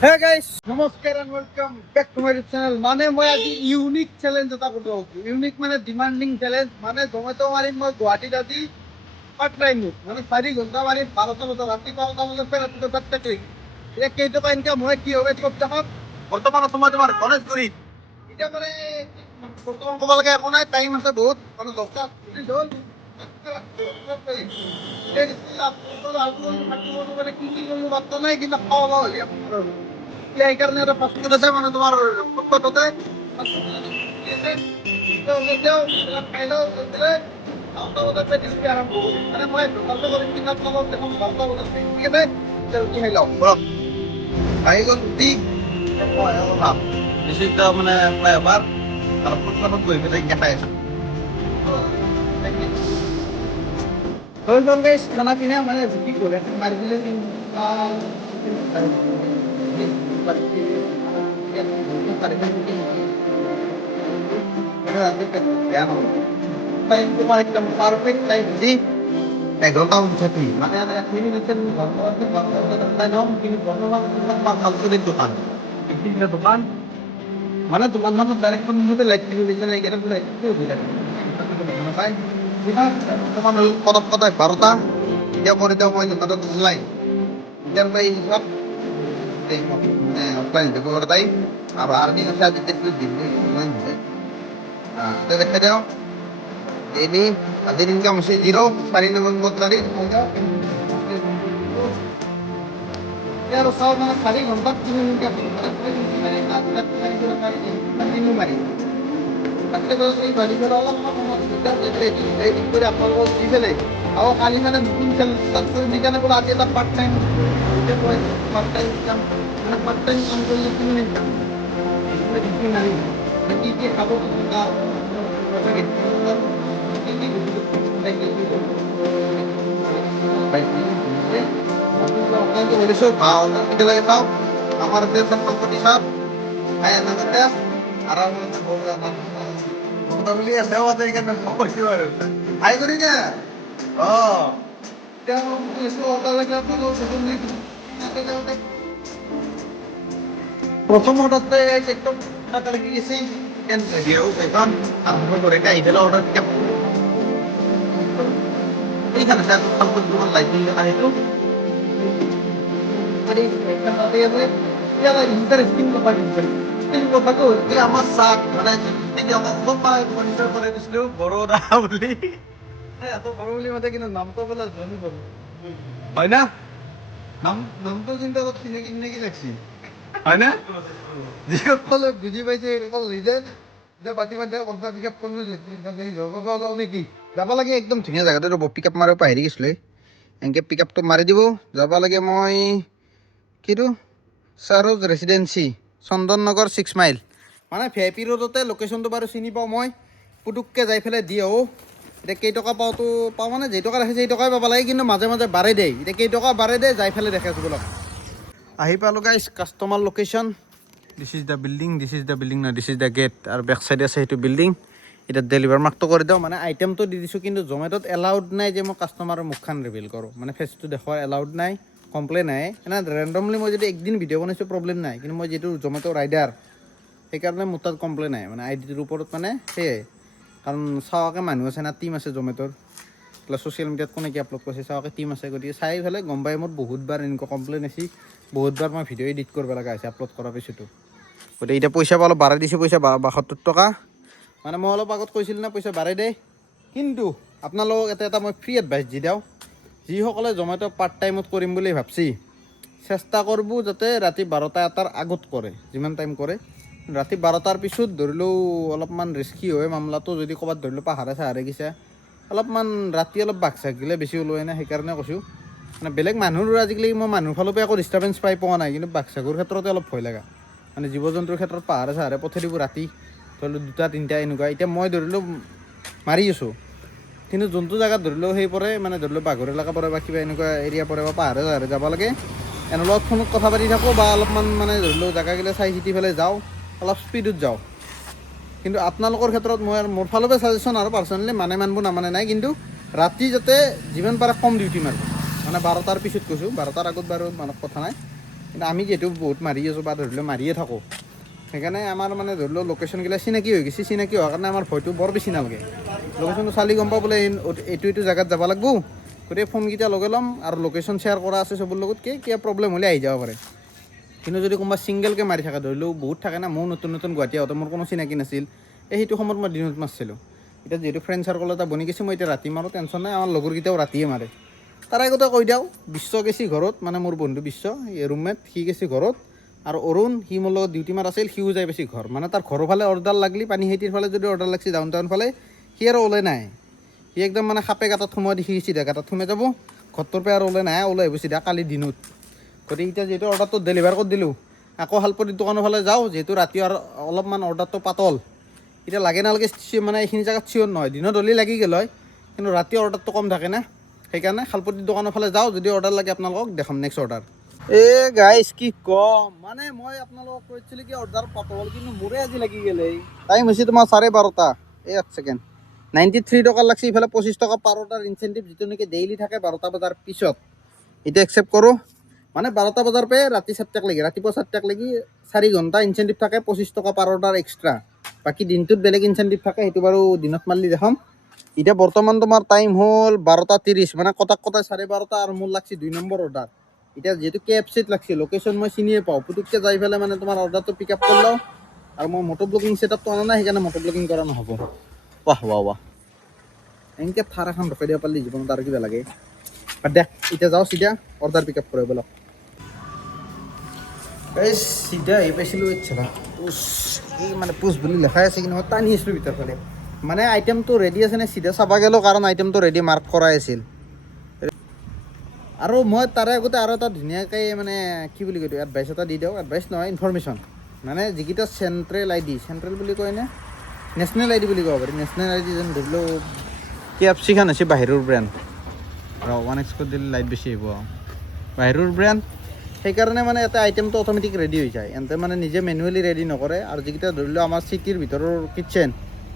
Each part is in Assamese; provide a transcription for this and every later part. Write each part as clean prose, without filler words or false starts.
Hey guys, নমস্কাৰ and welcome back to my channel. মানে মই আজি ইউনিক চ্যালেঞ্জ এটা কৰিব ওলাইছো। ইউনিক মানে ডিমান্ডিং চ্যালেঞ্জ, মানে জমেটো মাৰিম মই গুৱাহাটীত আজি পাৰ্ট টাইম মানে 4 ঘণ্টা মাৰিম 12টা বজাত ৰাতি 12টা বজাত ৰাতিপুৱা 7টা ক্লিক। এতিয়া কেইটকা ইনকাম হয় কি হবে চব দেখাম। বৰ্তমান সময় তোমাৰ গণেশগুৰিত এতিয়া মানে বৰ্তমান ক'ব লাগে একো নাই, টাইম আছে বহুত, মানে 10টা হ'ল। কি কি করবো বার্তা নাই, কিন্তু খাওয়া দাওয়া হলি এই কারণে একটা পাসপোর্ট আছে, মানে তোমার ফুটপাথতে মানে মই ভালটা করে কিনা খাওয়া দেখুন ভালটা করে ঠিক আছে কি খাইলাম বলো আই গল ঠিক ভাব বেশিটা মানে ফ্লাইওভার আর ফুটপাথত বই পেলাই কেটাই আছে Hoy con guys, খানা পিনা মানে কি করে মারি দিলে টাইম তোমার একদম পারফেক্ট টাইম জি এগারোটা 29 মানে 1 মিনিটের তাই নাম কিন্তু বর্তমান কালকের দোকান একটা দোকান মানে দোকান মানে ডাইরেক্ট কোন মধ্যে লাইট দিলে না এটা লাইট দিলে ভাই তোমার কথায় 12টা dia mau dia mau nonton online dia may hisap offline dia mau tayo apa artinya saya tidak din online nah kita tahu ini ada income masih zero paling naman buat lari dia harus tahu mana kali kontak ini income ini mari Pasti kalau saya balik ke dalam mau sudah jadi করে আপনার বল দিবে না আও খালি মানে দুন চল সত্তর দিকে না বলে আজকে তা পার্ট টাইম পার্ট টাইম কাম মানে পার্ট টাইম কাম করলে কি নেই কি নাই কি খাবো না আমার দেশ সম্পত্তি সব আয়া না দেশ আরাম Pagkabili yan, daw tayo ka ng pagkasiwala. Ay ko rin yan! Oo! Kaya kung gusto ko talaga po sa pumili. প্রথম অর্ডারতে একদম টাকা লেগে গেছে কেন ভিডিও এখন আমরা করে এটা ইডেল অর্ডার কেপ এইখানে স্যার অল্প তোমার লাইট নিয়ে আইতো আরে একটা কথা আছে ইয়ালা ইন্টারেস্টিং কথা কিন্তু এই কথাটো যে আমার সাক মানে এই অসম পায় মনিটর করে দিছিল বড়রা বলি এত বড় বলি মতে কিন্তু নামটো বলা জানি বল হয় না নামটো চিন্তা করতে কি লাগছি হয় না যিসকলে বুজি পাইছে অকল নিজে যে পাতি পাতি কথা পিক আপ কৰিব নেকি যাব লাগে একদম ধুনীয়া জেগাতে ৰ'ব পিক আপ মাৰিব পাহৰি গৈছিলে এনেকৈ পিক আপটো মাৰি দিব যাব লাগে মই কিটো চাৰোজ ৰেচিডেঞ্চি চন্দন নগৰ 6 মাইল মানে ভি আই পি ৰোডতে লোকেশ্যনটো বাৰু চিনি পাওঁ মই পুটুককৈ যাই পেলাই দি আহোঁ এতিয়া কেইটকা পাওঁতো পাওঁ মানে যেইটকা ৰাখিছে সেই টকাই পাব লাগে কিন্তু মাজে মাজে বাঢ়ে দেই এতিয়া কেইটকা বাঢ়ে দেই যাই পেলাই দেখাইছোঁ বলক আহি পালোঁ গাইছ customer location this is the building না দিছ ইজ দ্য গেট আৰু বেক চাইডে আছে সেইটো বিল্ডিং এতিয়া ডেলিভাৰ মাৰ্কটো কৰি দিওঁ মানে আইটেমটো দি দিছোঁ কিন্তু জমেট'ত এলাউড নাই যে মই কাষ্টমাৰৰ মুখখন ৰিভিল কৰোঁ মানে ফেচটো দেখুৱাৰ এলাউড নাই কমপ্লেইন নাই এনে ৰেণ্ডমলি মই যদি একদিন ভিডিঅ' বনাইছোঁ প্ৰব্লেম নাই কিন্তু মই যিটো জমেট' ৰাইডাৰ সেইকাৰণে মোৰ তাত কমপ্লেইন নাই মানে আই ডিটোৰ ওপৰত মানে সেয়াই কাৰণ চাৱাকে মানুহ আছে না টিম আছে জমেট'ৰ প্লাছ ছ'চিয়েল মিডিয়াত কোনে কি আপলোড কৰিছে চাৱাকে টিম আছে গতিকে চাই পেলাই গম পাই মোৰ বহুতবাৰ এনেকুৱা কমপ্লেইন আছে বহুতবাৰ মই ভিডিঅ' এডিট কৰিব লগা হৈছে আপলোড কৰাৰ পিছতো গতিকে এতিয়া পইচা অলপ বাঢ়াই দিছোঁ পইচা 72 টকা মানে মই অলপ আগত কৈছিলোঁ না পইচা বাঢ়াই দে কিন্তু আপোনালোকক এটা মই ফ্ৰী এডভাইচ দি দিওঁ যিসকলে জমেট' পাৰ্ট টাইমত কৰিম বুলি ভাবছি চেষ্টা কৰিব যাতে ৰাতি 12টা 1টাৰ আগত কৰে যিমান টাইম কৰে ৰাতি 12টাৰ পিছত ধৰিলেও অলপমান ৰিস্কি হয় মামলাটো যদি ক'ৰবাত ধৰিলেও পাহাৰে চাহাৰে গেছে অলপমান ৰাতি অলপ বাঘ চাঘ গ'লে বেছি ওলোৱাই নাই সেইকাৰণে কৈছোঁ মানে বেলেগ মানুহৰ আজিকালি মই মানুহৰ ফালৰ পৰা একো ডিষ্টাৰ্বেঞ্চ পাই পোৱা নাই কিন্তু বাঘ চাঘৰ ক্ষেত্ৰতে অলপ ভয় লগা মানে জীৱ জন্তুৰ ক্ষেত্ৰত পাহাৰে চাহাৰে পঠাই দিব ৰাতি ধৰি লওক 2টা 3টা এনেকুৱা এতিয়া মই ধৰিলেও মাৰি আছোঁ কিন্তু যোনটো জেগাত ধৰিলেও সেই পৰে মানে ধৰিলেও বাঘৰ এলেকা পৰে বা কিবা এনেকুৱা এৰিয়া পৰে বা পাহাৰে চাহাৰে যাব লাগে এনে লগত ফোনত কথা পাতি থাকোঁ বা অলপমান মানে ধৰিলেও জেগাগিলা চাই চিতি পেলাই যাওঁ অলপ স্পীডত যাওঁ কিন্তু আপোনালোকৰ ক্ষেত্ৰত মই মোৰ ফালৰ পৰা ছাজেশ্যন আৰু পাৰ্চনেলি মানে মানব নামানে নাই কিন্তু ৰাতি যাতে যিমান পাৰে কম ডিউটি মাৰিব মানে 12টাৰ পিছত কৈছোঁ 12টাৰ আগত বাৰু মানুহ কথা নাই কিন্তু আমি যিহেতু বহুত মাৰি আছোঁ বা ধৰি লওক মাৰিয়ে থাকোঁ, সেইকাৰণে আমাৰ মানে ধৰি লওক লোকেশ্যনগিলা চিনাকি হৈ গৈছে। চিনাকি হোৱাৰ কাৰণে আমাৰ ভয়টো বৰ বেছি নালাগে। লোকেশ্যনটো চালি গম পাওঁ বোলে এইটো জেগাত যাব লাগিব, গতিকে ফোনকেইটা লগাই ল'ম আৰু লোকেশ্যন শ্বেয়াৰ কৰা আছে চবৰ লগত, কিবা প্ৰব্লেম হ'লে আহি যাব পাৰে। কিন্তু যদি কোনোবা ছিংগেলকৈ মাৰি থাকে, ধৰি লওক বহুত থাকে না, মোৰ নতুন নতুন গুৱাহাটী আহোঁতে মোৰ কোনো চিনাকি নাছিল, সেইটো সময়ত মই দিনত মাৰিছিলোঁ। এতিয়া যিহেতু ফ্ৰেণ্ড চাৰ্কল এটা বনি গৈছে, মই এতিয়া ৰাতি মাৰোঁ, টেনশ্যন নাই। আমাৰ লগৰকেইটাও ৰাতিয়ে মাৰে। তাৰ আগতে কৈ দিওঁ, বিশ্ব গেছি ঘৰত, মানে মোৰ বন্ধু বিশ্ব ৰুমমেট, সি গেছি ঘৰত, আৰু অৰুণ সি মোৰ লগত ডিউটি মাৰ আছিল, সিও যায় বেছি ঘৰ, মানে তাৰ ঘৰৰ ফালে অৰ্ডাৰ লাগলি, পানীখাইটিৰ ফালে যদি অৰ্ডাৰ লাগছি ডাউন টাউন ফালে, সি আৰু ওলাই নাই। সি একদম মানে সাপে গাঁতত সোমাই দেখি চিধা গাঁতত সোমাই যাব, ঘৰটোৰ পৰা আৰু ওলাই নাই, ওলাই আহিব চিধা কালি দিনত। গতিকে এতিয়া যিহেতু অৰ্ডাৰটো ডেলিভাৰ কৰি দিলোঁ, আকৌ শালপতিৰ দোকানৰ ফালে যাওঁ, যিহেতু ৰাতি আৰু অলপমান অৰ্ডাৰটো পাতল, এতিয়া লাগে নালাগে মানে এইখিনি জেগাত চিয়ৰ নহয়, দিনত হ'লে লাগি গ'ল হয়, কিন্তু ৰাতি অৰ্ডাৰটো কম থাকে না, সেইকাৰণে শালপতিৰ দোকানৰ ফালে যাওঁ, যদি অৰ্ডাৰ লাগে আপোনালোকক দেখাম নেক্সট অৰ্ডাৰ। গাইজ কি কম, মানে মই আপোনালোকক কৈছিলোঁ কি অৰ্ডাৰ পাতল, কিন্তু মোৰে আজি লাগি গ'ল। টাইম হৈছে তোমাৰ 12:30। এক ছেকেণ্ড, 93 টকা লাগছে। ইফালে 25 টকা পাৰ অৰ্ডাৰ ইনচেণ্টিভ, যিটো নেকি ডেইলি থাকে 12টা বজাৰ পিছত। এতিয়া একচেপ্ট কৰোঁ, মানে 12টা বজাৰ পৰা ৰাতি 7টাক লাগি, ৰাতিপুৱা 7টাক লাগি 4 ঘণ্টা ইনচেণ্টিভ থাকে, 25 টকা পাৰ অৰ্ডাৰ এক্সট্ৰা। বাকী দিনটোত বেলেগ ইনচেণ্টিভ থাকে, সেইটো বাৰু দিনত মাৰিলে দেখাম। এতিয়া বৰ্তমান তোমাৰ টাইম হ'ল 12:30, মানে কটাক 12:30, আৰু মোৰ লাগছে 2 নম্বৰ অৰ্ডাৰ। এতিয়া যিহেতু KFCত লাগছে, লোকেশ্যন মই চিনিয়ে পাওঁ, পুতুককৈ যাই পেলাই মানে তোমাৰ অৰ্ডাৰটো পিক আপ কৰি লওঁ। আৰু মই মটো ব্লগিং ছেটআপটো অনা নাই, সেইকাৰণে মটো ব্লগিং কৰা নহ'ব। ৱাহ এনেকৈ থাৰ এখন ৰখাই দিব পাৰিলে জীৱনত আৰু কিবা লাগে। দে এতিয়া যাওঁ চিধা অৰ্ডাৰ পিক আপ কৰিব ব'লক। চিধা আহি পাইছিলোঁ, এই মানে পুচ বুলি লেখাই আছে, কিন্তু মই টানি আছিলোঁ ভিতৰ ফালে। মানে আইটেমটো ৰেডি আছে নে চিধা চাব গ'লোঁ, কাৰণ আইটেমটো ৰেডি মাৰ্ক কৰাই আছিল। আৰু মই তাৰে আগতে আৰু এটা ধুনীয়াকৈ মানে কি বুলি কয়, এডভাইচ এটা দি দিওঁ, এডভাইচ নহয় ইনফৰমেশ্যন। মানে যিকেইটা চেণ্ট্ৰেল আইডি, চেণ্ট্ৰেল বুলি কয়নে নেশ্যনেল আইডি বুলি ক'ব পাৰি, নেশ্যনেল আইডি যেন ধৰি লওক KFCখন হৈছে বাহিৰৰ ব্ৰেণ্ড, 1x কৰি দিলে লাইট বেছি আহিব, বাহিৰৰ ব্ৰেণ্ড। সেইকাৰণে মানে এটা আইটেমটো অট'মেটিক ৰেডি হৈ যায়, এন্তে মানে নিজে মেনুৱেলি ৰেডি নকৰে। আৰু যিকেইটা ধৰি লওক আমাৰ চিটিৰ ভিতৰৰ কিটচেন,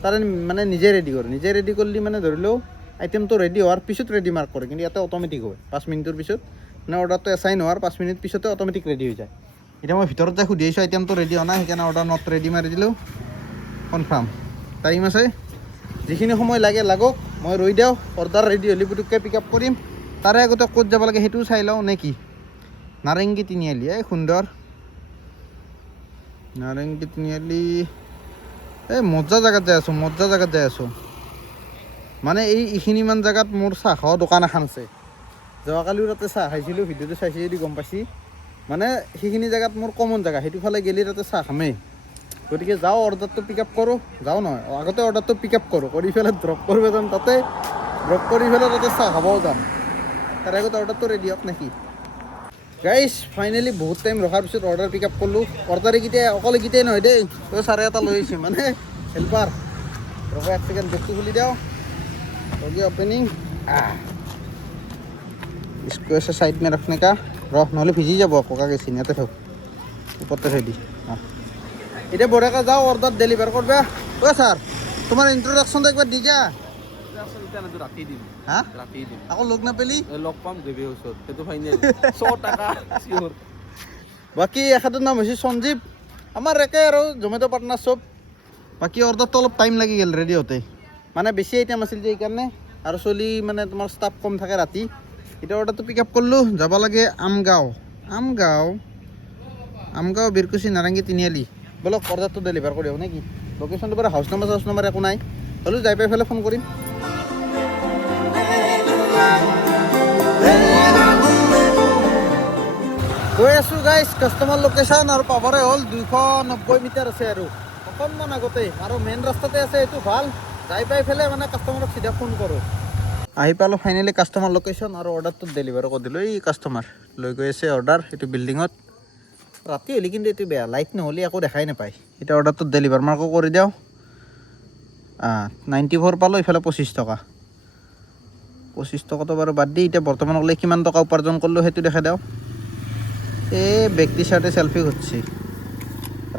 তাৰে মানে নিজে ৰেডি কৰে, নিজে ৰেডি কৰিলে মানে ধৰি লওক আইটেমটো ৰেডি হোৱাৰ পিছত ৰেডি মাৰ্ক কৰে, কিন্তু ইয়াতে অট'মেটিক হয় 5 মিনিটৰ পিছত, মানে অৰ্ডাৰটো এছাইন হোৱাৰ 5 মিনিট পিছতে অট'মেটিক ৰেডি হৈ যায়। এতিয়া মই ভিতৰত যাই সুধি আহিছোঁ, আইটেমটো ৰেডি হোৱা নাই, সেইকাৰণে অৰ্ডাৰ নট ৰেডি মাৰি দিলোঁ, কনফাৰ্ম। টাইম আছে, যিখিনি সময় লাগে লাগক, মই ৰৈ দিওঁ। অৰ্ডাৰ ৰেডি হ'লে পুতুককৈ পিক আপ কৰিম। তাৰে আগতে ক'ত যাব লাগে সেইটোও চাই লওঁ নে কি। নাৰেংগী তিনিআলি, সুন্দৰ নাৰেংগী তিনিআলি, মজ্জা জেগাত যাই আছোঁ, মানে এইখিনিমান জেগাত মোৰ চাহ খোৱা দোকান এখন আছে। যোৱাকালিও তাতে চাহ খাইছিলোঁ, ভিডিঅ'টো চাইছে যদি গম পাইছি। মানে সেইখিনি জেগাত মোৰ কমন জেগা, সেইটো ফালে গ'লে তাতে চাহ খামেই। গতিকে যাওঁ, অৰ্ডাৰটো পিক আপ কৰোঁ, যাওঁ নহয় আগতে অৰ্ডাৰটো পিক আপ কৰোঁ, কৰি পেলাই ড্ৰপ কৰিব যাম, তাতে ড্ৰপ কৰি পেলাই তাতে চাহ খাবও যাম। তাৰে আগতে অৰ্ডাৰটো ৰেডি হওক নেকি। গাইজ ফাইনেলি বহুত টাইম ৰখাৰ পিছত অৰ্ডাৰ পিক আপ কৰিলোঁ। অৰ্ডাৰ অকল এইকেইটাই নহয় দেই, তই চাৰে এটা লৈ আহিছে মানে হেল্পাৰ। ৰ'ব 1 ছেকেণ্ড, বস্তু খুলি দিওঁ, ओपनिंग इसको ऐसे साइड में रखने का, रह নহ'লে ভিজি যাব আকৌ কাগজ চিনিয়াতে থাক ওপৰতে থৈ দি। এতিয়া বঢ়িয়াকৈ যাওঁ অৰ্ডাৰ ডেলিভাৰ কৰবা। অ' ছাৰ, তোমাৰ ইন্ট্ৰডাকশ্যনটো একবাৰ দি যা। ৰাতি দিম, হা ৰাতি দিম, আকৌ লগ নাপালি লগ পাম দেৱী ওচৰত, সেইটো ফাইনেল 100 টকা চিয়'ৰ। বাকী এখেতৰ নাম হৈছে সঞ্জীৱ, আমাৰ একে আৰু জমেট' পাৰ্টনাৰ চব। বাকী অৰ্ডাৰটো অলপ টাইম লাগি গ'ল ৰেডি হওঁতে, মানে বেছি আইটেম আছিল যে এইকাৰণে, আৰু চলি মানে তোমাৰ ষ্টাফ কম থাকে ৰাতি। এতিয়া অৰ্ডাৰটো পিক আপ কৰিলোঁ, যাব লাগে আমগাঁও বীৰকুছি নাৰেংগী তিনিআলি। ব'লক অৰ্ডাৰটো ডেলিভাৰ কৰি আহোঁ নে কি। লোকেশ্যনটো বাৰু হাউচ নাম্বাৰ একো নাই, হ'লেও যাই পাই পেলাই ফোন কৰিম। গৈ আছোঁ গাইজ, কাষ্টমাৰ লোকেশ্যন, আৰু পাবৰে হ'ল 290 মিটাৰ আছে, আৰু অকণমান আগতে, আৰু মেইন ৰাস্তাতে আছে, এইটো ভাল। যাই পাই পেলাই মানে কাষ্টমাৰক চিধা ফোন কৰোঁ। আহি পালোঁ ফাইনেলি কাষ্টমাৰ লোকেশ্যন, আৰু অৰ্ডাৰটো ডেলিভাৰ কৰি দিলোঁ। এই কাষ্টমাৰ লৈ গৈ আছে অৰ্ডাৰ এইটো বিল্ডিঙত। ৰাতি হ'লে কিন্তু এইটো বেয়া, লাইট নহ'লে একো দেখাই নাপায়। এতিয়া অৰ্ডাৰটো ডেলিভাৰ মাৰ্কো কৰি দিওঁ। 94 পালোঁ, ইফালে 25 টকা। 25 টকাটো বাৰু বাদ দি, এতিয়া বৰ্তমান ওলাই কিমান টকা উপাৰ্জন কৰিলোঁ সেইটো দেখাই দিওঁ। বেক টি চাৰ্টে চেল্ফি ঘটছি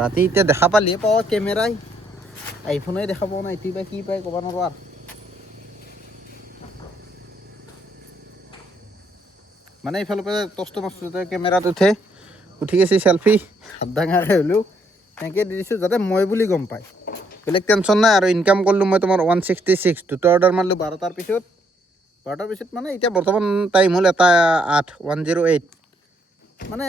ৰাতি। এতিয়া দেখা পালিয়ে পাওঁ কেমেৰাই, আইফোনে দেখা পাওঁ না, এইটো বা কি পায় ক'ব নোৱাৰোঁ। মানে এইফালৰ পৰা টষ্ট মাছটো কেমেৰাত উঠে, উঠি গৈছে চেল্ফি হাত ডাঙাকৈ হ'লেও এনেকৈ দি দিছোঁ যাতে মই বুলি গম পায় বেলেগ টেনশ্যন নাই আৰু ইনকাম কৰিলোঁ মই তোমাৰ 166 দুটা অৰ্ডাৰ মাৰিলোঁ 12টাৰ পিছত মানে এতিয়া বৰ্তমান টাইম হ'ল 1:08 108 মানে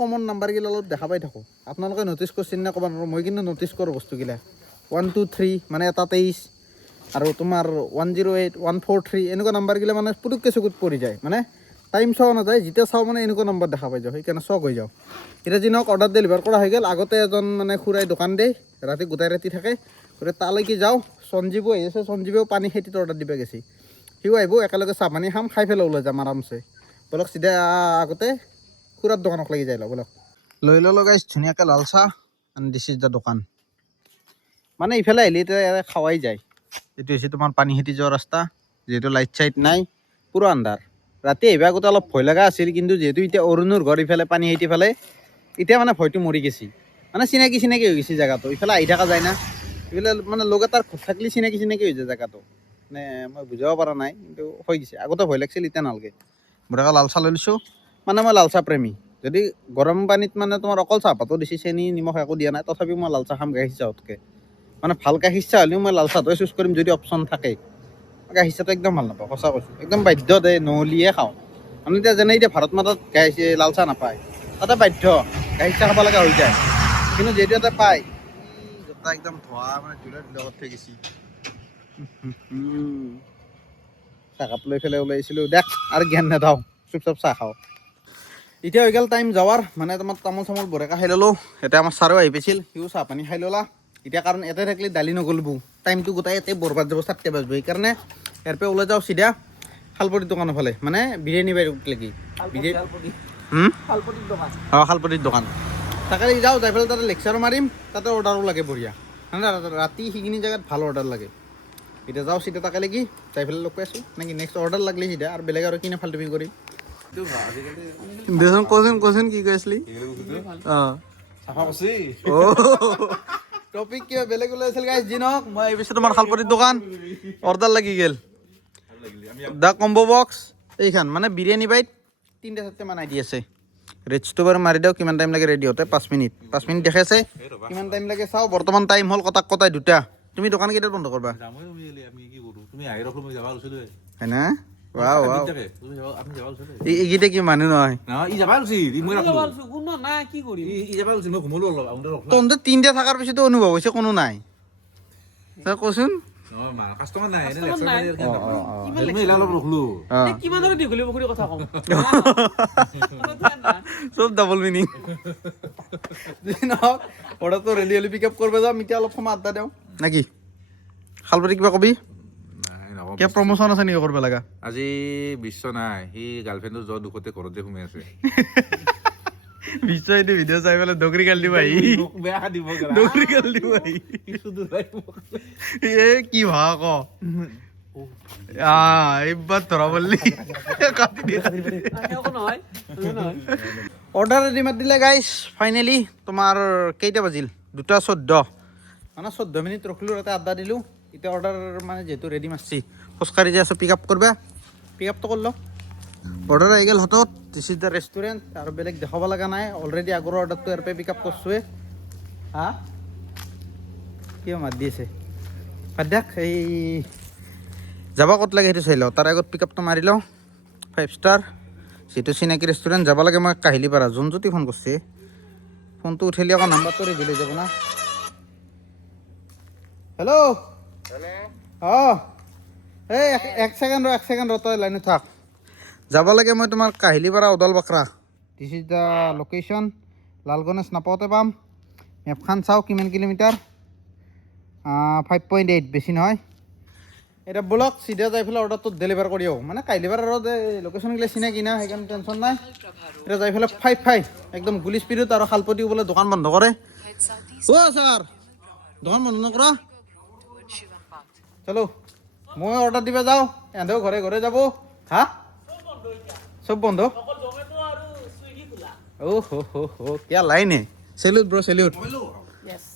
কমন নাম্বাৰগিলা অলপ দেখা পাই থাকোঁ আপোনালোকে ন'টিছ কৰিছে নে ক'ব নোৱাৰোঁ মই কিন্তু ন'টিছ কৰোঁ বস্তুগিলা 123 মানে 23 আৰু তোমাৰ 108 143 এনেকুৱা নাম্বাৰগিলা মানে পুটুককৈ চকুত পৰি যায় মানে টাইম চোৱা নাযায় যেতিয়া চাওঁ মানে এনেকুৱা নম্বৰ দেখা পাই যাওঁ সেইকাৰণে চক হৈ যাওঁ এতিয়া যি নহওক অৰ্ডাৰ ডেলিভাৰ কৰা হৈ গ'ল আগতে এজন মানে খুৰাই দোকান দিয়ে ৰাতি গোটাই ৰাতি থাকে গতিকে তালৈকে যাওঁ সঞ্জীৱো আহি আছে সঞ্জীৱেও পানী খেতিত অৰ্ডাৰ দিব গৈছে সিও আহিব একেলগে চাহ পানী খাম খাই পেলাই ওলাই যাম আৰামছে বলক চিধা আগতে খুৰাৰ দোকানক লাগি যায় বলক লৈ ল'লোঁ গাইছ ধুনীয়াকৈ লাল চাহ এণ্ড দিছ ইজ দ্য দোকান মানে ইফালে আহিলে এতিয়া খাৱাই যায় এইটো হৈছে তোমাৰ পানী খেতি যোৱা ৰাস্তা যিহেতু লাইট চাইট নাই পুৰা আন্ধাৰ ৰাতি আহিবা আগতে অলপ ভয় লগা আছিল কিন্তু যিহেতু এতিয়া অৰুণৰ ঘৰ ইফালে পানী খেতি ফালে এতিয়া মানে ভয়টো মৰি গৈছে মানে চিনাকি হৈ গৈছে জেগাটো ইফালে আহি থকা যায় না ইফালে মানে লগ এটাৰ ঘৰ থাকিলে চিনাকি হৈ যায় জেগাটো মানে মই বুজাব পৰা নাই কিন্তু হৈ গৈছে আগতে ভয় লাগিছিল এতিয়া নালাগে বুঢ়াকে লাল চাহ লৈ লৈছোঁ মানে মই লাল চাহ প্ৰেমী যদি গৰম পানীত মানে তোমাৰ অকল চাহপাতো দিছে চেনি নিমখ একো দিয়া নাই তথাপিও মই লাল চাহ খাম গাখীৰ চাহতকৈ মানে ভাল গাখীৰ চাহ হ'লেও মই লাল চাহটোৱে চুজ কৰিম যদি অপশ্যন থাকে গাখীৰ চাহটো একদম ভাল নাপাওঁ সঁচা কৈছোঁ একদম বাধ্য দে নহ'লিয়ে খাওঁ মানে এতিয়া ভাৰত মাতত লাল চাহ নাপায় তাতে বাধ্য গাখীৰ চাহ খাব লগা হৈ যায় কিন্তু যিহেতু এটা পায় জোতা একদম ধোৱা মানে ধূলিৰ লগত থৈ গৈছে চাহকাপ লৈ পেলাই ওলাইছিলোঁ দেখ আৰু জ্ঞান নেদাওঁ চুপ চাহ খাওঁ এতিয়া হৈ গ'ল টাইম যাৱাৰ মানে তোমাৰ তামোল চামোল বৰেকা খাই ল'লোঁ এতিয়া আমাৰ ছাৰো আহি পাইছিল সিও চাহ পানী খাই ল'লা এতিয়া কাৰণ ইয়াতে থাকিলে দালি নগ'লব টাইমটো গোটাই ইয়াতে বৰবাদ যাব 7টা বাজিব সেইকাৰণে ইয়াৰ পৰা ওলাই যাওঁ চিধা শালপতিৰ দোকানৰ ফালে মানে বিৰিয়ানী বাইদেউক লাগি শালপতিৰ দোকান তাকে যাওঁ যাই পেলাই তাতে লেকচাৰো মাৰিম তাতে অৰ্ডাৰো লাগে বঢ়িয়া মানে ৰাতি সেইখিনি জেগাত ভাল অৰ্ডাৰ লাগে এতিয়া যাওঁ চিধা তাকে লাগি যাই পেলাই লগ পাইছোঁ নেকি নেক্সট অৰ্ডাৰ লাগিলে চিধা আৰু বেলেগ আৰু কিনে ফাল্টুমি কৰিম দেচোন কচোন কি কৈ আছিলি টপিক কিবা বেলেগ ওলাই আছিল গাইজ যি নহওক মই এই পিছত তোমাৰ শালপতিৰ দোকান অৰ্ডাৰ লাগি গ'ল দ্য কম্বো বক্স এইখন মানে বিৰিয়ানী বাইট 3টা 4টা মান আইডি আছে ৰিচটো বাৰু মাৰি দিওঁ কিমান টাইম লাগে ৰেডি হওঁতে 5 মিনিট দেখে আছে কিমান টাইম লাগে চাওঁ বৰ্তমান টাইম হ'ল কটাই 2টা তুমি দোকান কেইটাত বন্ধ কৰবা হয় না এইকেইটা কি মানুহ নহয় তহঁতে 3টা থকাৰ পিছতো অনুভৱ হৈছে কোনো নাই তই কচোন চব ডাবল মিনিং অৰ্ডাৰটো ৰেলি পিক আপ কৰিব যাম এতিয়া অলপ সময় আড্ডা দিওঁ নেকি শালপতি কিবা কবি কিবা প্ৰমোচন আছে নেকি কৰিব লগা আজি বিশ্ব নাই সি গাৰ্লফ্ৰেণ্ডৰ যোৱা দুখতে ঘৰতে সোমাই আছে বিশ্ব এইটো ভিডিঅ' চাই পেলাই দগৰি গাল দিব আহি কি ভা ক এইবাৰ ধৰা বললি অৰ্ডাৰ ৰেডি মাত দিলে গাইছ ফাইনেলি তোমাৰ কেইটা বাজিল 2:14 মানে 14 মিনিট ৰখিলোঁ তাতে আড্ডা দিলোঁ এতিয়া অৰ্ডাৰ মানে যিহেতু ৰেডি মাৰছি খোজকাঢ়ি যে আছোঁ পিক আপ কৰবা পিক আপটো কৰিলোঁ অৰ্ডাৰ আহি গ'ল হাতত দিছ ইজ দ্য ৰেষ্টুৰেণ্ট আৰু বেলেগ দেখাব লগা নাই অলৰেডি আগৰ অৰ্ডাৰটো ইয়াৰ পৰা পিক আপ কৰিছোঁৱে হা কিয় মাত দি আছে বাদ দিয়ক এই যাব ক'ত লাগে সেইটো চাই লওঁ তাৰ আগত পিক আপটো মাৰি লওঁ 5 ষ্টাৰ যিটো চিনাকি ৰেষ্টুৰেণ্ট যাব লাগে মই কাহিলীপাৰা যোনজ্যোতি ফোন কৰিছে ফোনটো উঠালি আকৌ নাম্বাৰটো ৰেডি লৈ যাব না হেল্ল' অঁ এই এক ছেকেণ্ড ৰ তই লাইনত থাক যাব লাগে মই তোমাৰ Kahilipara Odalbakra this is the location Lalganesh নাপাওঁতে পাম মেপখন চাওঁ কিমান কিলোমিটাৰ 5.8 বেছি নহয় এটা বলক চিধা যাই পেলাই অৰ্ডাৰটো ডেলিভাৰ কৰি আহোঁ মানে কাহিলীপাৰাৰ লোকেশ্যনগিলা চিনাকি না সেইকাৰণে টেনশ্যন নাই এতিয়া যাই পেলাই 5 একদম গুলি স্পীডত আৰু শালপতি বোলে দোকান বন্ধ কৰে অ' ছাৰ দোকান বন্ধ নকৰা চলো মই অৰ্ডাৰ দিব যাওঁ এহেঁতেও ঘৰে যাব হা চব বন্ধ অ' কিয়া লাইনে চেলিউট ব্ৰ চেলিউট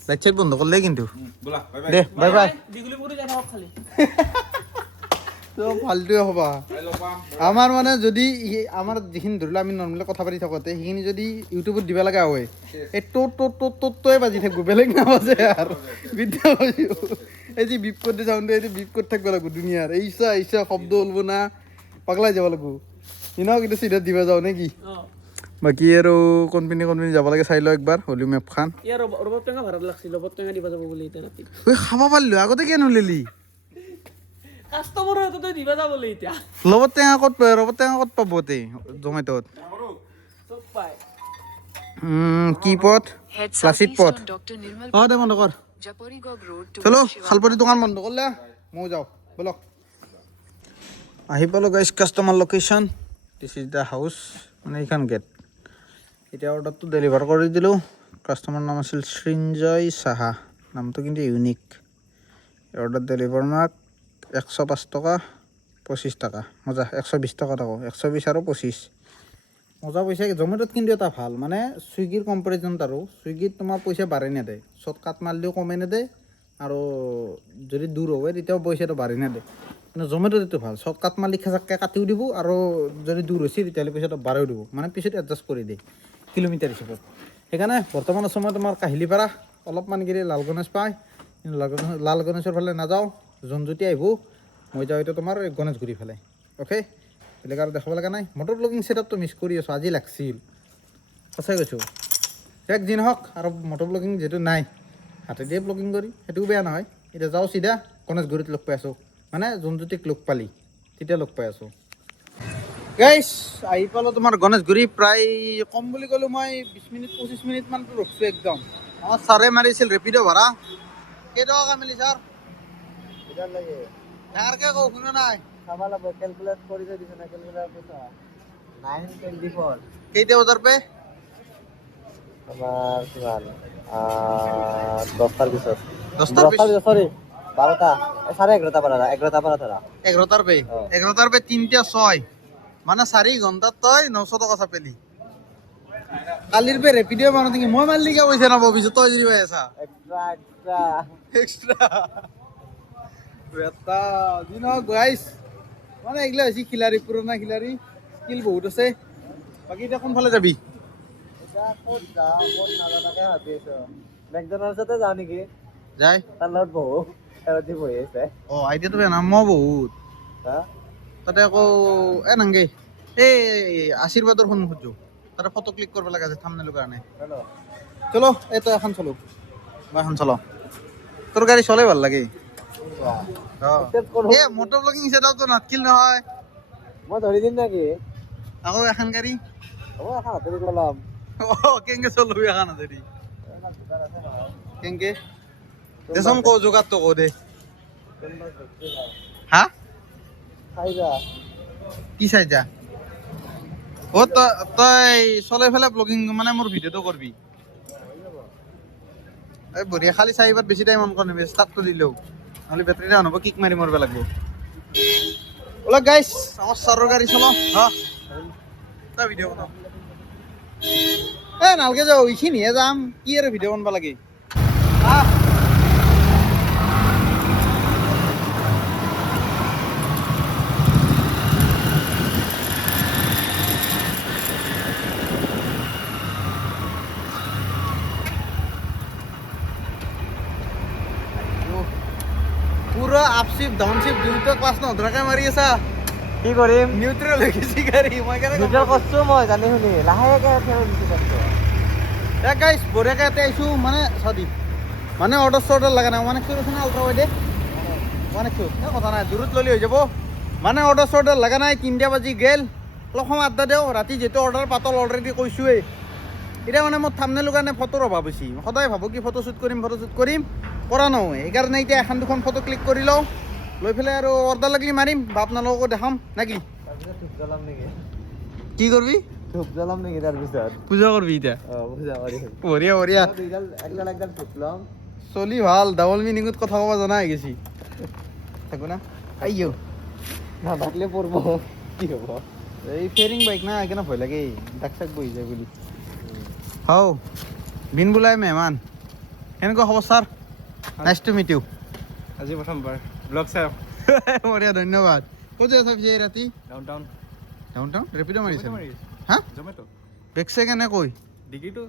লাইট চাইট বন্ধ কৰিলে কিন্তু দে বাই চব ফাল্টুৱে হ'বা আমাৰ মানে যদি আমাৰ যিখিনি ধৰি লোৱা আমি নৰ্মেলি কথা পাতি থাকোঁতে সেইখিনি যদি ইউটিউবত দিব লগা হয় এই তোৰটোৱে বাজি থাকিব বেলেগ নাবাজে আৰু বিদ্যা বাজিব এই যে বিপ কৰি চাউণ্ডটো এইটো বিপ কৰি থাকিব লাগিব দুনিয়াৰ এইচা শব্দ ওলব না পাগলাই যাব লাগিব কিন্তু চিধা দিব যাওঁ নে কি বাকী আৰু কোনপিনে যাব লাগে চাই লওঁ একবাৰ হলিউ মেপখন ৰবত টেঙা ভাড়াত লাগছিল ৰবত টেঙা দিব যাব বুলি এতিয়া ৰাতি ঐ খাব পাৰিলো আগতে কিয় নলিলি কাষ্টমাৰৰ হাততে দিবা যাব বুলি এতিয়া ৰবত টেঙা ক'ত পাব তে জমেট'ত চব পায় কিপত লাচিত পথ অঁ দে বন্ধ কৰ চলো শালপতি দোকান বন্ধ কৰলে ময়ো যাওঁ বলক আহি পালোঁ guys customer location this is the house মানে এইখন গেট এতিয়া অৰ্ডাৰটো ডেলিভাৰ কৰি দিলোঁ কাষ্টমাৰ নাম আছিল সৃঞ্জয় চাহা নামটো কিন্তু ইউনিক অৰ্ডাৰ ডেলিভাৰ মাৰ্ক 105 টকা 25 টকা মজা 120 টকা থাকো 120 আৰু 25 মজা পইচা জমেট'ত কিন্তু এটা ভাল মানে চুইগিৰ কম্পেৰিজনত আৰু চুইগিত তোমাৰ পইচা বাঢ়ি নেদে শ্বৰ্টকাট মাৰিলেও কমাই নেদে আৰু যদি দূৰ হয় তেতিয়াও পইচাটো বাঢ়ি নেদে কিন্তু জমেট'ত এইটো ভাল শ্বৰ্টকাট মাৰি খেচাককৈ কাটিও দিব আৰু যদি দূৰ হৈছে তেতিয়াহ'লে পইচাটো বাঢ়িও দিব মানে পিছত এডজাষ্ট কৰি দিয়ে কিলোমিটাৰ হিচাপত সেইকাৰণে বৰ্তমান সময়ত তোমাৰ কাহিলীপাৰা অলপমান গেলি লাল গণেশ পায় কিন্তু লাল গণেশৰ ফালে নাযাওঁ জনজ্যোতি আহিব মই যাওঁ এতিয়া তোমাৰ গণেশগুৰি ফালে অ'কে বেলেগ আৰু দেখাব লগা নাই মটৰ ব্লগিং ছেটআপটো মিছ কৰি আছোঁ আজি লাগছিল সঁচাই কৈছোঁ এক যি নহওক আৰু মটৰ ব্লগিং যিহেতু নাই হাতে দিয়ে ব্লগিং কৰি সেইটোও বেয়া নহয় এতিয়া যাওঁ চিধা গণেশগুৰিত লগ পাই আছোঁ মানে জনজ্যোতিক লগ পালি তেতিয়া লগ পাই আছোঁ গাইছ আহি পালোঁ তোমাৰ গণেশগুৰি প্ৰায় কম বুলি ক'লোঁ মই 20 মিনিট 25 মিনিটমানটো ৰখছোঁ একদম আমাৰ ছাৰে মাৰিছিল ৰেপিড' ভাড়া কেইটকা কামিলি ছাৰ লাগে ডাঙৰকৈ কওঁ শুনা নাই চাব লাগিব কেলকুলেট কৰি থৈ দিছে না কেলকুলেট পইচা 924 কেইটা বজাৰ পে আমাৰ কিমান 10টাৰ পিছত 10টাৰ পিছত সৰি 12টা 11:30 পৰা 11টা পৰা ধৰা 11টাৰ পে 11টাৰ পে 3টা 6 মানে 4 ঘণ্টাত তই 900 টকা চাপেলি কালিৰ পে ৰেপিড' মাৰো নেকি মই মাৰিলি কিয় পইচা নাপাব পিছত তই যদি পাই আছা এক্সট্ৰা বেটা যি নহওক গাইছ মানে এইগিলা হৈছে খিলাৰী পুৰণা খিলাৰী স্কিল বহুত আছে বাকী এতিয়া কোনফালে যাবি ক'ত যাওঁ ক'ত নাজানাকে ভাবি আছো মেকডনাল্ডছতে যাওঁ নেকি যাই তাৰ লগত বহু এৰতি বহি আছে অঁ আইডিয়াটো বেয়া নাম বহুত তাতে আকৌ নাংগে এই আশীৰ্বাদৰ সন্মুখত যাওঁ তাতে ফটো ক্লিক কৰিব লগা আছে থাম্বনেইলৰ কাৰণে চলো এই তই এখন চলো মই এখন চলাওঁ তোৰ গাড়ী চলাই ভাল লাগে মটৰ ব্লগিং ছেটআপটো নাটকিল নহয় মই ধৰি দিম নেকি আকৌ এখন গাড়ী হ'ব এখন হাতৰি ল'ম কেনেকে চলবি এখন হাতৰি কেনেকে দেচোন কো যোগাৰটো কো দে হা কি চাই যা অ তই চলাই ফেলাই ব্লগিং মানে মোৰ ভিডিঅ'টো কৰবি এই বঢ়িয়া খালি চাৰিবাৰ বেছি টাইম অন কৰিবি ষ্টাৰ্টটো দিলেও নহ'লে বেটাৰী ডাউন হ'ব কিক মাৰি মৰিব লাগিব ওলা গাইছ আমাৰ ছাৰৰ গাড়ী চলাওঁ হা তই ভিডিঅ' বনাওঁ নালগে যাওঁ এইখিনিহে যাম কি আৰু ভিডিঅ' বনাব লাগে পুৰা আপশিপ ডাউনশিপ দুইটা ক্লাছ নধৰাকে মাৰি আছা কি কৰিম নিউট্ৰেল হৈ গৈছে গাড়ী মই নিউট্ৰেল কৰছো মই জানি শুনি লাহেকে ফেৰ দিছো গাইছ বঢ়িয়াকে ইয়াতে আহিছোঁ মানে চাদি মানে অৰ্ডাৰ লগা নাই মানে আছে না আল্ট্ৰা ৱাইডে মানে কথা নাই দূৰত ল'লে হৈ যাব মানে অৰ্ডাৰ লগা নাই 3টা বাজি গেল অলপ সময় আড্ডা দিওঁ ৰাতি যিহেতু অৰ্ডাৰ পাতল অলৰেডি কৈছোঁৱেই এতিয়া মানে মোৰ থাম্বনেইলৰ কাৰণে ফটোৰ অভাৱ হৈছে সদায় ভাবোঁ কি ফটো শ্বুট কৰিম কৰা নহয় সেইকাৰণে এতিয়া এখন দুখন ফটো ক্লিক কৰি লওঁ লৈ পেলাই আৰু অৰ্ডাৰ লাগিলে মাৰিম বা আপোনালোককো দেখাম নেকি ধূপ জ্বলাম নেকি কি কৰিবি ধূপ জ্বলাম নেকি তাৰপিছত পূজা কৰিবি এতিয়া পূজা কৰিম বঢ়িয়া একডাল ধূপ ল'ম চলি ভাল ডাবল মিনিঙত কথা ক'ব জনা হৈ গৈছি থাকো না আইও নাথাকিলে পৰব কি হ'ব এই ফেয়াৰিং বাইক না সেইকাৰণে ভয় লাগে দাগ চাক বহি যায় বুলি হাও বিন বোলাই মেহমান কেনেকুৱা খবৰ sir nice to meet you আজি প্ৰথমবাৰ ব্লগ চাই বঢ়িয়া ধন্যবাদ ক'ত যাই আছা পিছে এই ৰাতি down town down town Rapido মাৰিছে মাৰি আছো হা জমেটো বেক কেনে কৈ ডিগ্ৰীটো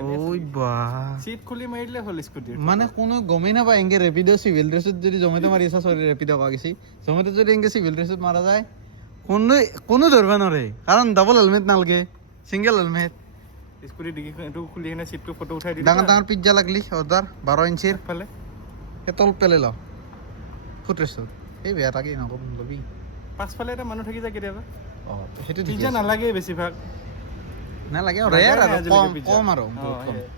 ঐ বা চিট খুলি মাৰি দিলে হ'ল স্কুটিৰ মানে কোনো গমেই নাপায় এংগে ৰেপিডো চিভিল ড্ৰেছত যদি জমেটো মাৰি আছা চৰি ৰেপিডো কোৱা গৈছি জমেটো যদি এংগে চিভিল ড্ৰেছত মাৰা যায় কোনো ধৰিব নোৱাৰে কাৰণ ডাবল হেলমেট নালাগে ছিংগল হেলমেট স্কুটি ডিগ্ৰীটো খুলি কিনে চিটটো ফটো উঠাই দিলে ডাঙৰ ডাঙৰ পিজ্জা লাগলি অৰ্ডাৰ 12 ইঞ্চিৰ ফালে সেই তল পেলাই ল ফুটৰেষ্টত এই বেয়া তাকেই নকম ল'বি পাছফালে এটা মানুহ থাকি যায় কেতিয়াবা অঁ সেইটো পিজ্জা নালাগে বেছিভাগ নালাগে লাগে ৰেয়াৰ আৰু আজিলৈকে কম পিজ্জা। কম আৰু অঁ, বহুত কম সেয়াই।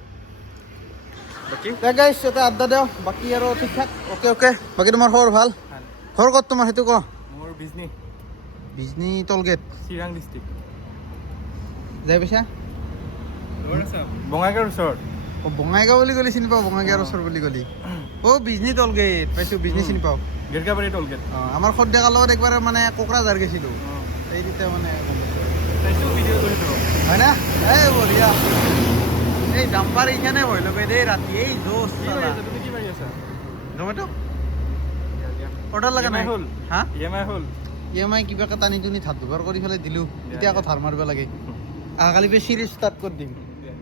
বাকী গাইছ এটা আড্ডা দিওঁ বাকী আৰু ঠিক ঠাক অ'কে বাকী তোমাৰ খবৰ ভাল ঘৰ ক'ত তোমাৰ সেইটো ক মোৰ বিজনী বিজনী টল গেট চিৰাং ডিষ্ট্ৰিক্ট যাই পাইছা বঙাইগাঁৱৰ ওচৰত অঁ বঙাইগাঁও বুলি ক'লি চিনি পাওঁ বঙাইগাঁৱৰ ওচৰ বুলি ক'লি অঁ বিজনী টল গেট পাইছোঁ বিজনী চিনি পাওঁ গেটকাবাৰী টোল গেট অঁ আমাৰ সদ্যকাৰ লগত একবাৰ মানে কোকৰাঝাৰ গৈছিলোঁ এই তেতিয়া মানে গম পাইছোঁ। চাইছোঁ ভিডিঅ' কৰি থওঁ হয় না এই বঢ়িয়া এই ডাম্পাৰ এইখানে ভয় লগাই দেই ৰাতি এই জোচ কি মাৰি আছা তুমি কি মাৰি আছা জমেটো অৰ্ডাৰ লগা নাই হ'ল হা EMI হ'ল EMI কিবাকে টানি টুনি ধাৰ দুবাৰ কৰি পেলাই দিলোঁ এতিয়া আকৌ ধাৰ মাৰিব লাগে অহাকালি পৰা চিৰিজ ষ্টাৰ্ট কৰি দিম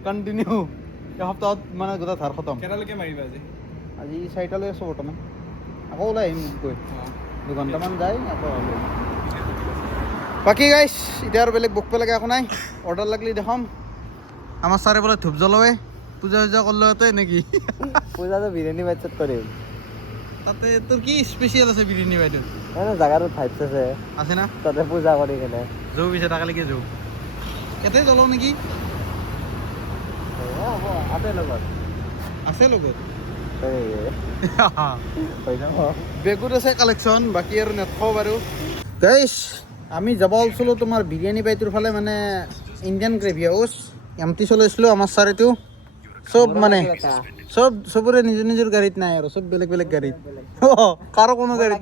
কণ্টিনিউ এসপ্তাহত মানে গোটেই ধাৰ খতম কেইটালৈকে মাৰিবা আজি আজি 4টালৈ আছোঁ বৰ্তমান আকৌ ওলাই আহিম গৈ 2 ঘণ্টামান যায় আকৌ আহিম। বাকী গাইছ এতিয়া আৰু বেলেগ বকব লাগে একো নাই অৰ্ডাৰ লাগিলে দেখাম আমাৰ ছাৰে বোলে ধূপ জ্বলাৱে পূজা চূজা কৰিলে নেকি পূজাটো বিৰিয়ানী বাইছত কৰিম তাতে তোৰ কি স্পেচিয়েল আছে বিৰিয়ানী বাইদেউ মানে জাগাটো ভাইবছ আছে আছে না তাতে পূজা কৰি কেনে জৌ পিছে তাকালিকে জৌ ইয়াতে জ্বলাওঁ নেকি হ'ব আছে লগত আছে লগত হৈ যাব বেগুত আছে কালেকশ্যন বাকী আৰু নেথাও বাৰু গাইছ আমি যাব ওলাইছিলোঁ তোমাৰ বিৰিয়ানী বাইটোৰ ফালে মানে ইণ্ডিয়ান গ্ৰেভি হাউচ এমটি চলাইছিলোঁ আমাৰ ছাৰেটো চব মানে চবৰে নিজৰ নিজৰ গাড়ীত নাই আৰু চব বেলেগ বেলেগ গাড়ীত কাৰো কোনো গাড়ীত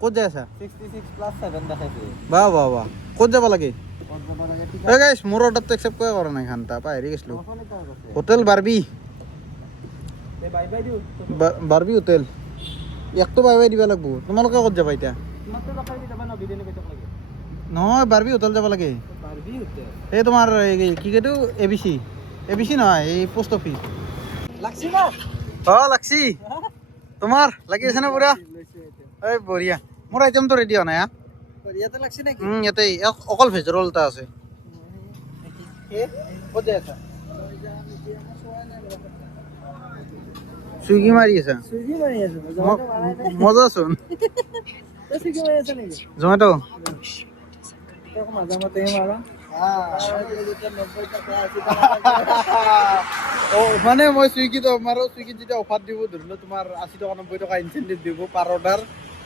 ক'ত যাই আছা 66 প্লাছ 7 দেখাইছে বাহ বাহ বাহ ক'ত যাব লাগে ক'ত যাব লাগে ঠিক এই গাইছ মোৰ অৰ্ডাৰটো একচেপ্ট কৰা নাই খান তাৰ পাহৰি গৈছিলোঁ হোটেল বাৰ্বি বাই বাই দিওঁ বাৰ্বি হোটেল ইয়াকতো বাই বাই দিব লাগিব তোমালোকে ক'ত যাবা এতিয়া তোমাৰতো দেখাই দি যাবা ন বিৰিয়ানী বাইছত লাগে নহয় বাৰ্বি হোটেল যাব লাগে পাৰবি হোটেল এই তোমাৰ কি কয়টো এ বি চি নহয় এই পোষ্ট অফিচ লাগছি না অঁ লাগছি তোমাৰ লাগি আছে নে পুৰা এই বঢ়িয়া মোৰ আইটেমটো ৰেডি হোৱা নাই হা ইয়াতে লাগছি নেকি ইয়াতে অকল ভেজ ৰ'ল এটা আছে ক'ত যাই আছা চুইগি মাৰি আছা সুইগি মাৰি আছো মজাচোন তই সুইগি মাৰি আছা নেকি জমেটো তই মাজে মতে মাৰা মানে মই চুইগিত মাৰো চুইগিত যেতিয়া অফাৰ দিব ধৰিলোঁ তোমাৰ 80 টকা 90 টকা ইনচেণ্টিভ দিব পাৰ অৰ্ডাৰ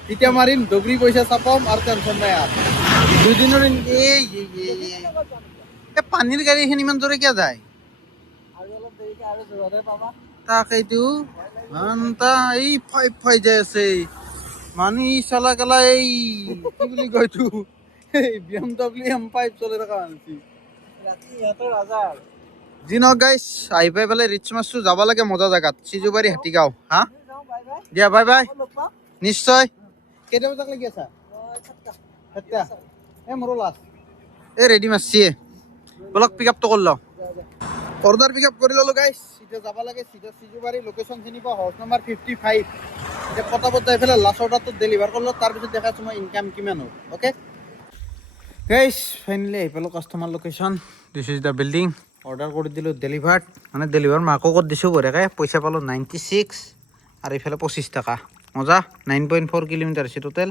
তেতিয়া মাৰিম দগৰি পইচা চাপাম আৰু টেনশ্যন নাই আৰু 2 দিনৰ এই পানীৰ গাড়ীখন ইমান জোৰে কিয় যায় আৰু অলপ দেৰিকে আৰু জোৰতে পাবা তাকেইতো এই ফাই যাই আছে মানুহ ই চলা গেলা এই কি বুলি কয় এইটো BMW M5 চলাই থকা মানুহ ৰাতি ইহঁতৰ ৰাজাৰ যি নহওক গাইছ আহি পাই পেলাই ৰিচ মাছটো যাব লাগে মজা জেগাত চিজুবাৰী হাতীগাঁও হা যাওঁ বাই বাই দিয়া বাই বাই লগ পাম নিশ্চয় কেইটা বজাত লাগি আছা সাতটা মোৰো লাষ্ট এই ৰেডি মাৰছিয়ে বলক পিক আপটো কৰি লওঁ অৰ্ডাৰ পিক আপ কৰি ল'লোঁ গাইছ এতিয়া যাব লাগে চিধা চিজুবাৰী লোকেশ্যন চিনি পাওঁ হাউচ নাম্বাৰ 55 এতিয়া পটাপট যাই পেলাই লাষ্ট অৰ্ডাৰটো ডেলিভাৰ কৰিলোঁ তাৰপিছত দেখাইছোঁ মই ইনকাম কিমান হ'ল অ'কে গাইছ ফাইনেলি আহি পালোঁ customer location this is the building order কৰি দিলোঁ ডেলিভাৰ্ড মানে ডেলিভাৰ মাকো কৰি দিছোঁ বঢ়িয়াকৈ পইচা পালোঁ 96 আৰু এইফালে 25 টকা মজা 9.4 কিলোমিটাৰ আছে টোটেল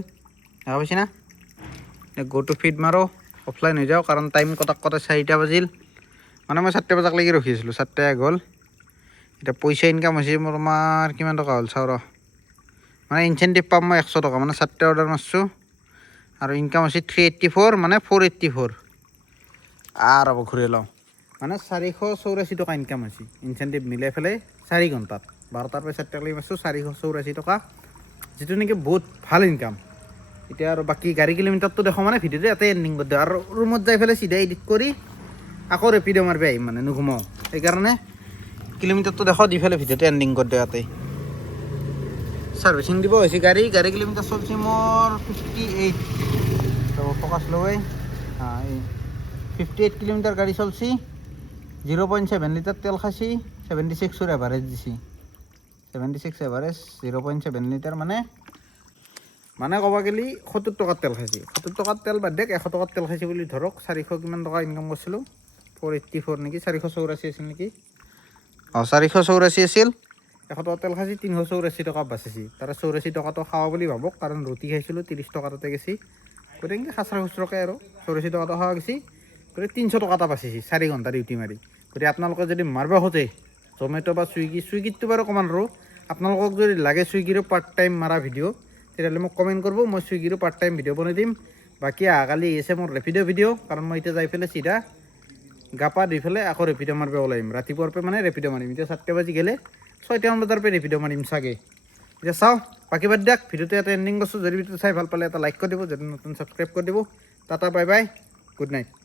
দেখা পাইছে না গো টু ফিড মাৰোঁ অফলাইন হৈ যাওঁ কাৰণ টাইম কটাক 4টা বাজিল মানে মই 4টা বজাক লাগি ৰখি আছিলোঁ 4টা এক হ'ল এতিয়া পইচা ইনকাম হৈছে মোৰ আমাৰ কিমান টকা হ'ল চাওঁ ৰ মানে ইনচেণ্টিভ পাম মই 100 টকা মানে 4টা অৰ্ডাৰ মাৰিছোঁ আৰু ইনকাম হৈছে 384 মানে 484 আৰু আকৌ ঘূৰি লওঁ মানে 484 টকা ইনকাম হৈছে ইনচেণ্টিভ মিলাই পেলাই 4 ঘণ্টাত 12টাৰ পৰা 4টা লাগি মাৰিছোঁ 484 টকা যিটো নেকি বহুত ভাল ইনকাম এতিয়া আৰু বাকী গাড়ী কিলোমিটাৰটো দেখোঁ মানে ভিডিঅ'টো ইয়াতে এণ্ডিং কৰি দিওঁ আৰু ৰুমত যাই পেলাই চিধা এডিট কৰি আকৌ ৰেপিড' মাৰিব আহিম মানে নুঘুমাওঁ সেইকাৰণে কিলোমিটাৰটো দেখোঁ দি পেলাই ভিডিঅ'টো এণ্ডিং কৰি দিওঁ ইয়াতে সার্ভিসিং দিব হয়েছে গাড়ি কিলোমিটার চলছে মোর 58 তো ফোকাস লই হ্যাঁ এই 58 কিলোমিটার গাড়ি চলছি 0.7 লিটার তেল খাসি 76 এভারেজ দিছি 76 এভারেজ 0.7 লিটার মানে ক'ব গেলি 70 টকাৰ তেল খাইছি 70 টকাৰ তেল বাদ দিয়ক 100 টকাৰ তেল খাইছি বুলি ধৰক 400 কিমান টকা ইনকাম কৰিছিলোঁ 484 নেকি 484 আছিল নেকি 484 আছিল 100 টকা তেল খাইছি 384 টকা বাচিছি তাৰে 84 টকাটো খাওঁ বুলি ভাবক কাৰণ ৰুটি খাইছিলোঁ 30 টকা তাতে গেছি গতিকে খাচৰা খুচৰাকৈ আৰু 84 টকাটো খাৱা গেছি গতিকে 300 টকা এটা বাচিছি 4 ঘণ্টা ডিউটি মাৰি গতিকে আপোনালোকে যদি মাৰিব খোজে জমেটো বা চুইগিতটো বাৰু কমান আৰু আপোনালোকক যদি লাগে চুইগিৰো পাৰ্ট টাইম মাৰা ভিডিঅ' তেতিয়াহ'লে মোক কমেণ্ট কৰিব মই চুইগিৰো পাৰ্ট টাইম ভিডিঅ' বনাই দিম বাকী অহাকালি আহিছে মোৰ ৰেপিড' ভিডিঅ' কাৰণ মই এতিয়া যাই পেলাই চিধা গা পা ধুই পেলাই আকৌ ৰেপিড' মাৰিব ওলাইম ৰাতিপুৱাৰ পৰা মানে ৰেপিড' মাৰিম এতিয়া 7 বাজি গ'লে 6টামান বজাৰ পৰা ৰেপিড' মাৰিম চাগে এতিয়া চাওঁ বাকী বাদ দিয়ক ভিডিঅ'টো এটা এণ্ডিং কৰিছোঁ যদি ভিডিঅ'টো চাই ভাল পালে এটা লাইক কৰি দিব যদি নতুন ছাবস্ক্ৰাইব কৰি দিব tata bye bye good night